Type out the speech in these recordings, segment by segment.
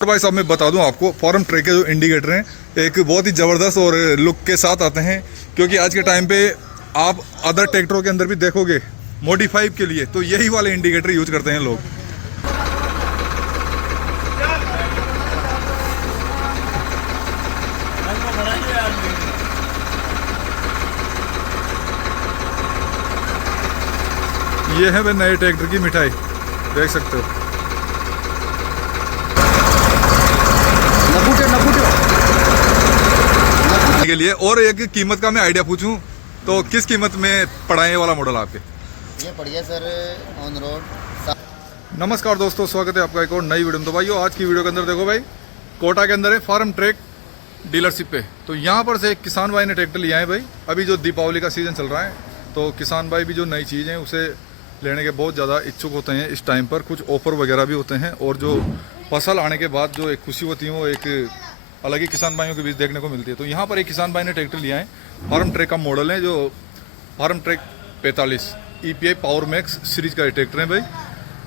और भाई साहब मैं बता दूं आपको, फॉर्म ट्रैक के जो इंडिकेटर हैं एक बहुत ही ज़बरदस्त और लुक के साथ आते हैं, क्योंकि आज के टाइम पे आप अदर ट्रैक्टरों के अंदर भी देखोगे मॉडिफाई के लिए तो यही वाले इंडिकेटर यूज करते हैं लोग। ये है वे नए ट्रैक्टर की मिठाई, देख सकते हो। के लिए और एक कीमत का मैं आइडिया पूछूं तो किस कीमत में पड़ा है ये वाला मॉडल आपके? ये पड़िया सर ऑन रोड। नमस्कार दोस्तों, स्वागत है आपका एक और नई वीडियो में। तो भाइयों आज की वीडियो के अंदर देखो भाई, कोटा के अंदर है फार्म ट्रैक डीलरशिप पे। तो यहाँ पर से एक किसान भाई ने ट्रैक्टर लिया है भाई। अभी जो दीपावली का सीज़न चल रहा है तो किसान भाई भी जो नई चीज़ है उसे लेने के बहुत ज़्यादा इच्छुक होते हैं। इस टाइम पर कुछ ऑफर वगैरह भी होते हैं और जो फसल आने के बाद जो एक खुशी होती है वो एक अलग ही किसान भाइयों के बीच देखने को मिलती है। तो यहाँ पर एक किसान भाई ने ट्रैक्टर लिया है, फार्म ट्रैक का मॉडल है जो Farmtrac 45 EPI power max series का ट्रैक्टर है भाई।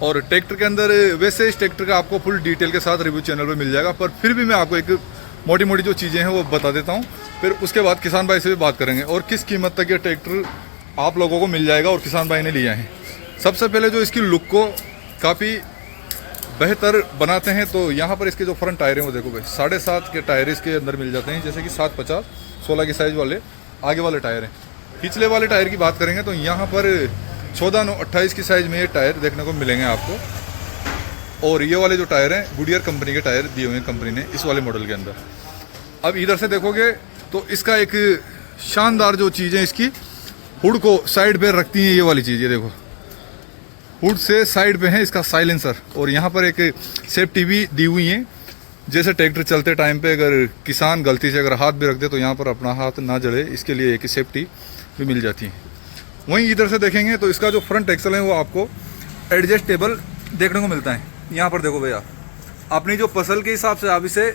और ट्रैक्टर के अंदर वैसे इस ट्रैक्टर का आपको फुल डिटेल के साथ रिव्यू चैनल पे मिल जाएगा, पर फिर भी मैं आपको एक मोटी मोटी जो चीज़ें हैं वो बता देता हूँ। फिर उसके बाद किसान भाई से भी बात करेंगे और किस कीमत तक ये ट्रैक्टर आप लोगों को मिल जाएगा और किसान भाई ने लिया है। सबसे पहले जो इसकी लुक को काफ़ी बेहतर बनाते हैं तो यहाँ पर इसके जो फ्रंट टायर हैं वो देखो भाई, 7.5 के टायर इसके अंदर मिल जाते हैं, जैसे कि 750 16 की साइज़ वाले आगे वाले टायर हैं। पिछले वाले टायर की बात करेंगे तो यहाँ पर 14 9 28 की साइज़ में ये टायर देखने को मिलेंगे आपको। और ये वाले जो टायर हैं गुडियर कंपनी के टायर दिए हुए हैं कंपनी ने इस वाले मॉडल के अंदर। अब इधर से देखोगे तो इसका एक शानदार जो चीज़ है, इसकी हुड को साइड पर रखती है ये वाली चीज़। ये देखो, हुड से साइड पे है इसका साइलेंसर और यहाँ पर एक सेफ्टी भी दी हुई है, जैसे ट्रैक्टर चलते टाइम पे अगर किसान गलती से अगर हाथ भी रख दे तो यहाँ पर अपना हाथ ना जले, इसके लिए एक सेफ्टी भी मिल जाती है। वहीं इधर से देखेंगे तो इसका जो फ्रंट एक्सल है वो आपको एडजस्टेबल देखने को मिलता है। यहाँ पर देखो भैया, अपनी जो फसल के हिसाब से आप इसे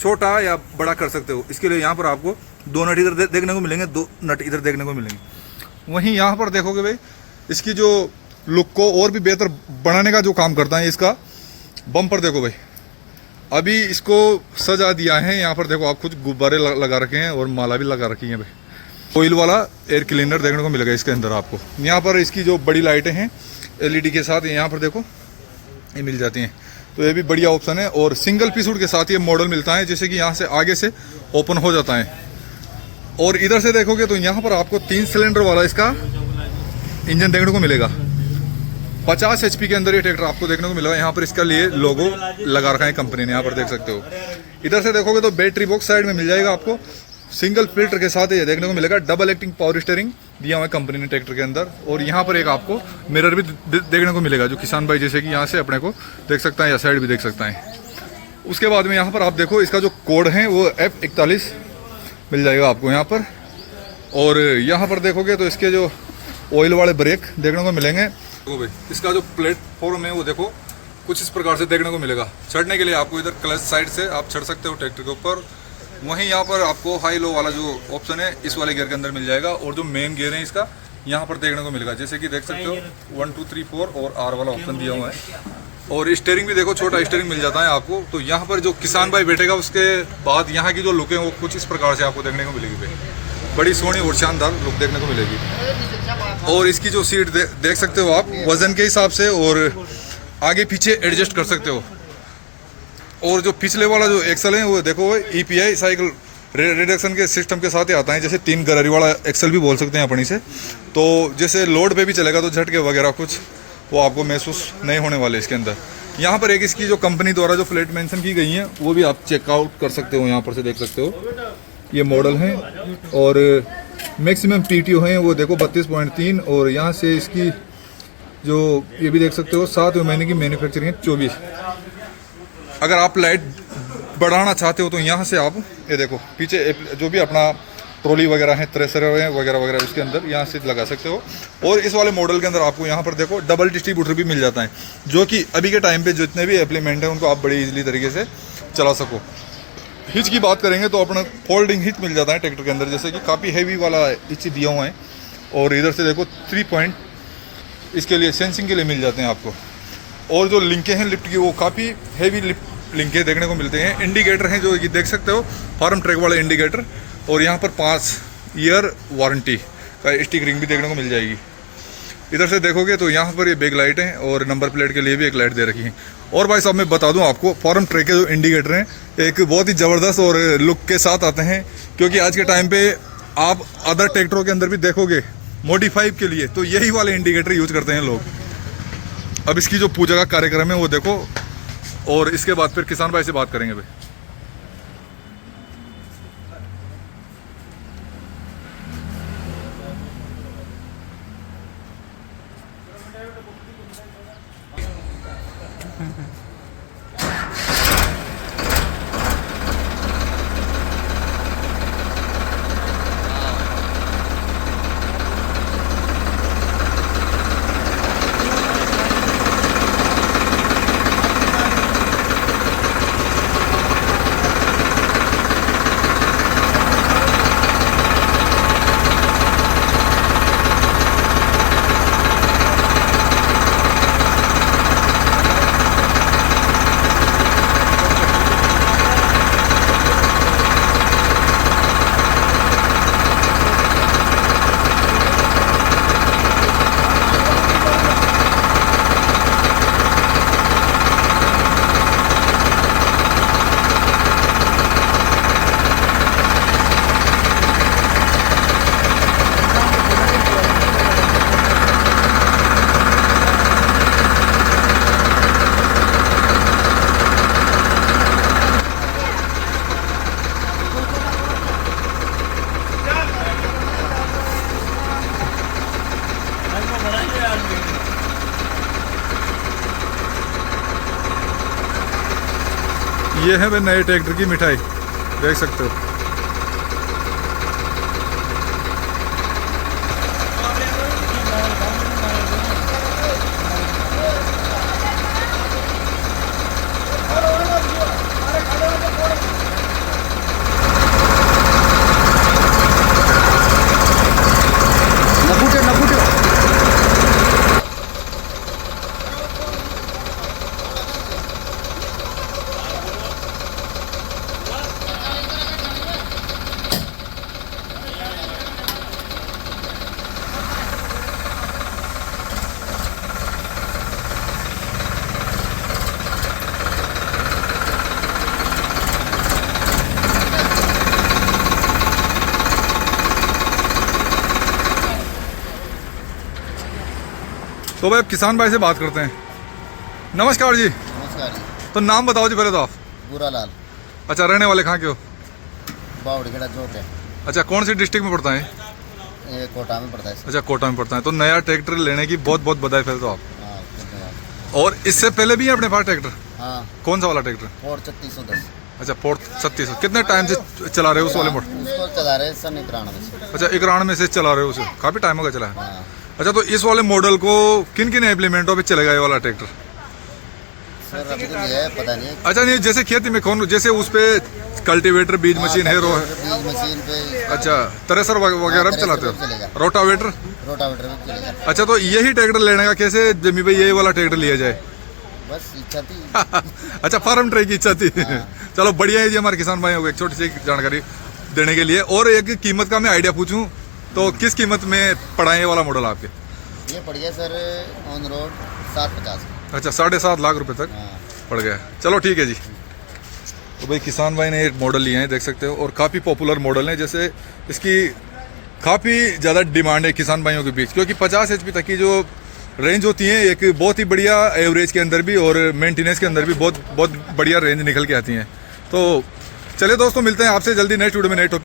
छोटा या बड़ा कर सकते हो। इसके लिए यहाँ पर आपको 2 नट इधर देखने को मिलेंगे, 2 नट इधर देखने को मिलेंगे। वहीं यहाँ पर देखोगे भाई, इसकी जो लुक को और भी बेहतर बनाने का जो काम करता है इसका बम्पर देखो भाई, अभी इसको सजा दिया है। यहाँ पर देखो आप कुछ गुब्बारे लगा रखे हैं और माला भी लगा रखी है भाई। ऑयल वाला एयर क्लीनर देखने को मिलेगा इसके अंदर आपको। यहाँ पर इसकी जो बड़ी लाइटें हैं LED के साथ यहाँ पर देखो ये मिल जाती हैं, तो ये भी बढ़िया ऑप्शन है। और सिंगल पीस हुड के साथ ये मॉडल मिलता है, जैसे कि यहाँ से आगे से ओपन हो जाता है। और इधर से देखोगे तो यहाँ पर आपको 3 सिलेंडर वाला इसका इंजन देखने को मिलेगा। 50 HP के अंदर ये ट्रैक्टर आपको देखने को मिलेगा। यहाँ पर इसका लिए लोगो लगा रखा है कंपनी ने, यहाँ पर देख सकते हो। इधर से देखोगे तो बैटरी बॉक्स साइड में मिल जाएगा आपको, सिंगल फिल्टर के साथ ये देखने को मिलेगा। डबल एक्टिंग पावर स्टीयरिंग दिया हुआ है कंपनी ने ट्रैक्टर के अंदर। और यहाँ पर एक आपको मिरर भी देखने को मिलेगा, जो किसान भाई जैसे कि यहाँ से अपने को देख सकता है या साइड भी देख सकता है। उसके बाद में यहाँ पर आप देखो इसका जो कोड है वो F41 मिल जाएगा आपको यहाँ पर। और यहाँ पर देखोगे तो इसके जो ऑयल वाले ब्रेक देखने को मिलेंगे। देखो भाई, इसका जो प्लेटफॉर्म है वो देखो कुछ इस प्रकार से देखने को मिलेगा। चढ़ने के लिए आपको इधर क्लच साइड से आप चढ़ सकते हो ट्रैक्टर के ऊपर। वहीं यहाँ पर आपको हाई लो वाला जो ऑप्शन है इस वाले गियर के अंदर मिल जाएगा। और जो मेन गियर है इसका यहाँ पर देखने को मिलेगा, जैसे कि देख सकते हो 1 2 3 4 और R वाला ऑप्शन दिया हुआ है। और स्टीयरिंग भी देखो, छोटा स्टीयरिंग मिल जाता है आपको। तो यहाँ पर जो किसान भाई बैठेगा उसके बाद यहाँ की जो लुक है वो कुछ इस प्रकार से आपको देखने को मिलेगी भाई, बड़ी सोहनी और शानदार लुक देखने को मिलेगी। और इसकी जो सीट देख सकते हो आप वजन के हिसाब से और आगे पीछे एडजस्ट कर सकते हो। और जो पिछले वाला जो एक्सल है वो देखो EPI साइकिल रिडक्शन के सिस्टम के साथ ही आता है, जैसे 3 गरारी वाला एक्सल भी बोल सकते हैं अपनी से। तो जैसे लोड पे भी चलेगा तो झटके वगैरह कुछ वो आपको महसूस नहीं होने वाले इसके अंदर। यहाँ पर एक इसकी जो कंपनी द्वारा जो फ्लेट मेंशन की गई है वो भी आप चेकआउट कर सकते हो, यहाँ पर से देख सकते हो ये मॉडल है। और मैक्सिमम PTO है वो देखो 32.3। और यहाँ से इसकी जो ये भी देख सकते हो 7वें महीने की मैन्युफैक्चरिंग है 24। अगर आप लाइट बढ़ाना चाहते हो तो यहाँ से आप ये देखो पीछे जो भी अपना ट्रॉली वगैरह है, थ्रेसर वगैरह वगैरह उसके अंदर यहाँ से लगा सकते हो। और इस वाले मॉडल के अंदर आपको यहाँ पर देखो डबल डिस्ट्रीब्यूटर भी मिल जाता है, जो कि अभी के टाइम पे जितने भी एप्लीमेंट हैं उनको आप बड़ी इजीली तरीके से चला सको। हिच की बात करेंगे तो अपना फोल्डिंग हिच मिल जाता है ट्रैक्टर के अंदर, जैसे कि काफ़ी हैवी वाला हिच दिया हुआ है। और इधर से देखो 3 पॉइंट इसके लिए सेंसिंग के लिए मिल जाते हैं आपको। और जो लिंकें हैं लिफ्ट की वो काफ़ी हैवी लिंके देखने को मिलते हैं। इंडिकेटर हैं जो ये देख सकते हो, फार्म ट्रैक वाले इंडिकेटर। और यहाँ पर 5 ईयर वारंटी का स्टिकरिंग भी देखने को मिल जाएगी। इधर से देखोगे तो यहाँ पर ये बैक लाइट है और नंबर प्लेट के लिए भी एक लाइट दे रखी है। और भाई साहब मैं बता दूं आपको, फार्म ट्रैक के जो इंडिकेटर हैं एक बहुत ही ज़बरदस्त और लुक के साथ आते हैं, क्योंकि आज के टाइम पे आप अदर ट्रैक्टरों के अंदर भी देखोगे मॉडिफाई के लिए तो यही वाले इंडिकेटर यूज करते हैं लोग। अब इसकी जो पूजा का कार्यक्रम है वो देखो, और इसके बाद फिर किसान भाई से बात करेंगे भाई। ये है भाई नए ट्रैक्टर की मिठाई, देख सकते हो। तो भाई अब किसान भाई से बात करते हैं। नमस्कार जी। नमस्कार जी। तो नाम बताओ जी पहले तो आप। बुरा लाल। अच्छा, रहने वाले कहाँ के हो? बावड़खेड़ा चौक है। अच्छा, कौन सी डिस्ट्रिक्ट में पड़ता है? ये कोटा में पड़ता है। अच्छा, कोटा में पड़ता है। तो नया ट्रैक्टर लेने की बहुत बहुत बधाई फिर तो आप। हाँ, धन्यवाद। और इससे पहले भी है अपने पास ट्रैक्टर? हाँ। कौन सा वाला ट्रैक्टर? फोर्ड 3610। अच्छा, फोर्ड 3600। कितने टाइम से चला रहे हो उस वाले मॉडल? उसको चला रहे सन 91 से। अच्छा, 91 में से चला रहे हो उसे, काफ़ी टाइम हो गया चला है। हाँ। अच्छा, तो इस वाले मॉडल को किन किन इम्प्लीमेंटों पे चलेगा ये वाला ट्रैक्टर? सर अभी तो ये है, पता नहीं है। अच्छा, नहीं जैसे खेती में कौन, जैसे उस पे कल्टीवेटर, बीज मशीन है, बीज मशीन पे। अच्छा, थ्रेसर वगैरह भी चलाते हो? रोटावेटर? रोटावेटर भी चलेगा। अच्छा, तो यही ट्रैक्टर लेने का कैसे जमी भाई यही वाला ट्रैक्टर लिया जाए? बस इच्छा थी। अच्छा, फार्म ट्रैक की इच्छा थी। चलो बढ़िया है जी, हमारे किसान भाइयों को एक छोटी सी जानकारी देने के लिए। और एक कीमत का मैं आइडिया पूछूं तो किस कीमत में पड़ा है ये वाला मॉडल आपके? ये पड़ गया सर ऑन रोड 750। अच्छा, 7.5 लाख रुपए तक हाँ। पड़ गया। चलो ठीक है जी। तो भाई किसान भाई ने एक मॉडल लिए हैं, देख सकते हो, और काफ़ी पॉपुलर मॉडल है। जैसे इसकी काफ़ी ज़्यादा डिमांड है किसान भाइयों के बीच, क्योंकि 50 HP तक की जो रेंज होती है एक बहुत ही बढ़िया एवरेज के अंदर भी और मेंटेनेंस के अंदर भी बहुत बहुत बढ़िया रेंज निकल के आती हैं। तो चलिए दोस्तों, मिलते हैं आपसे जल्दी नेक्स्ट वीडियो में नए